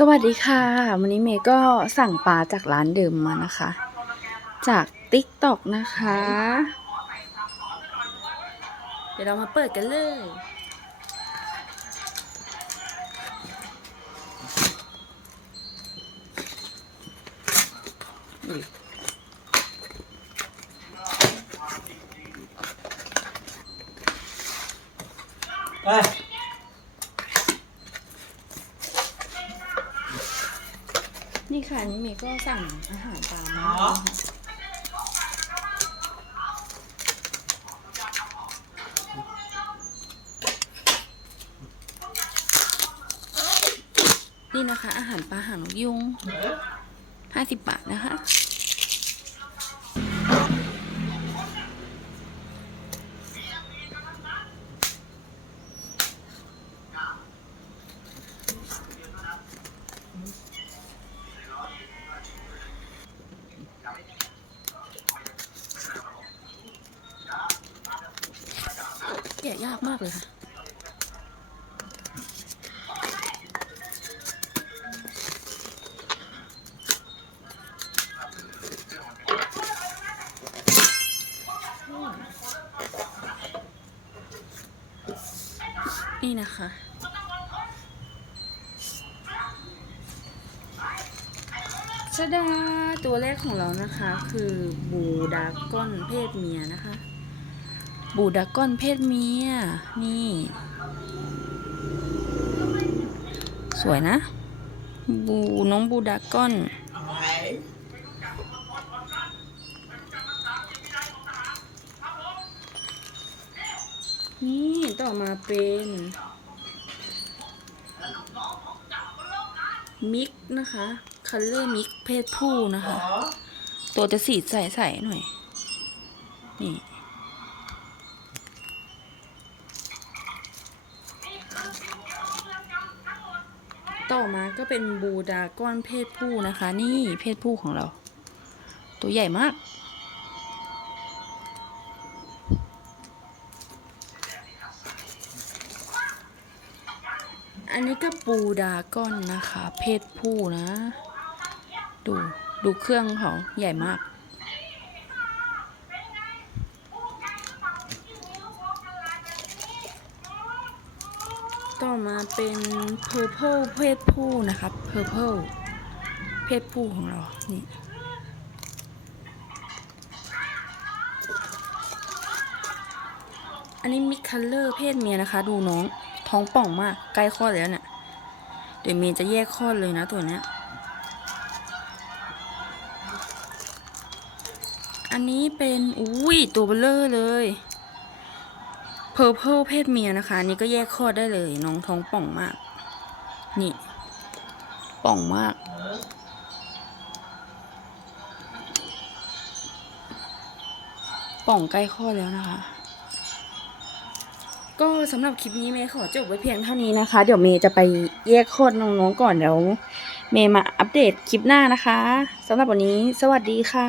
สวัสดีค่ะ วันนี้เมย์ก็สั่งปลาจากร้านเดิมมานะคะ จาก t ิ k t o k นะคะ เดี๋ยวเรามาเปิดกันเลยเอ้ นี่ค่ะอันนี้เมย์ก็สั่งอาหารปลามาอ๋อนะคะนี่นะคะ อาหารปลาหางนกยุงห้าสิบบาทนะคะ กะยากมากเลยค่ะนี่นะคะ ชดาตัวแรกของเรานะคะ คือบูดากอนเพศเมียนะคะ บูดากอนเพศเมีย นี่ สวยนะ บูน้องบูดากอนนี่ต่อมาเป็นมิกนะคะคัลเลอร์มิกเพศผู้นะคะ ตัวจะสีใสๆหน่อย นี่ ต่อมาก็เป็นบูดาก้อนเพศผู้นะคะ นี่เพศผู้ของเรา ตัวใหญ่มาก อันนี้ก็ปูดาก้อนนะคะ เพศผู้นะ ดูดูเครื่องเขาใหญ่มาก ต่อมาเป็น purple เพศผู้นะครับ purple เพศผู้ของเรา นี่ อันนี้มิกคัลเลอร์เพศเมียนะคะ ดูน้อง ท้องป่องมาก ใกล้คลอดแล้วเนี่ย เดี๋ยวเมียจะแยกคลอดเลยนะตัวเนี้ย อันนี้เป็น อุ้ยตัวเบลเลอร์เลย เพอร์เพลเพศเมียนะคะอันนี้ก็แยกคลอดได้เลย น้องท้องป่องมาก นี่ ป่องมาก ป่องใกล้คลอดแล้วนะคะ ก็สำหรับคลิปนี้เมย์ขอจบไว้เพียงเท่านี้นะคะ เดี๋ยวเมย์จะไปแยกคลอดน้องๆก่อนเดี๋ยวเมย์มาอัปเดตคลิปหน้านะคะสำหรับวันนี้สวัสดีค่ะ